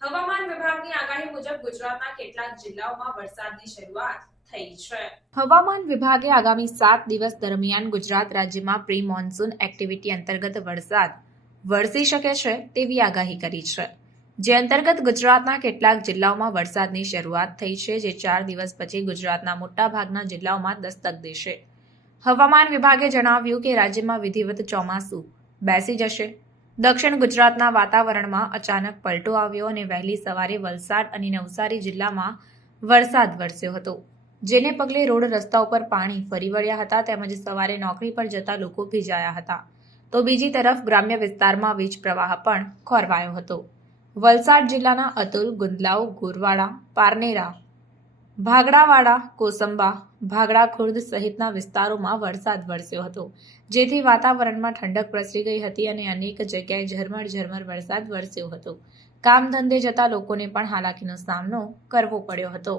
હવામાન વિભાગની આગાહી મુજબ ગુજરાતના કેટલાક જિલ્લાઓમાં વરસાદની શરૂઆત છે. હવામાન વિભાગે આગામી સાત દિવસ દરમિયાન ગુજરાત રાજ્યમાં પ્રી મોન્સૂન એક્ટિવિટી અંતર્ગત વરસાદ વરસી શકે છે તેવી આગાહી કરી છે. જે અંતર્ગત ગુજરાતના કેટલાક જિલ્લાઓમાં વરસાદની શરૂઆત થઈ છે, જે ચાર દિવસ પછી ગુજરાતના મોટાભાગના જિલ્લાઓમાં દસ્તક દેશે. હવામાન વિભાગે જણાવ્યું કે રાજ્યમાં વિધિવત ચોમાસું બેસી જશે. દક્ષિણ ગુજરાતના વાતાવરણમાં અચાનક પલટો આવ્યો અને વહેલી સવારે વલસાડ અને નવસારી જિલ્લામાં વરસાદ વરસ્યો હતો. જેને પગલે રોડ રસ્તા ઉપર પાણી ફરી વળ્યા હતા તેમજ સવારે નોકરી પર જતા લોકો ભીજાયા હતા. તો બીજી તરફ ગ્રામ્ય વિસ્તારમાં વીજ પ્રવાહ પણ ખોરવાયો હતો. વલસાડ જિલ્લાના અતુલ ગુંદલાવ ગોરવાડા પારનેરા ભાગડાવાડા, કોસંબા ભાગડા ખુર્દ સહિતના વિસ્તારોમાં વરસાદ વરસ્યો હતો, જેથી વાતાવરણમાં ઠંડક પ્રસરી ગઈ હતી અને અનેક જગ્યાએ ઝરમર ઝરમર વરસાદ વરસ્યો હતો. કામ ધંધે જતા લોકોને પણ હાલાકીનો સામનો કરવો પડ્યો હતો.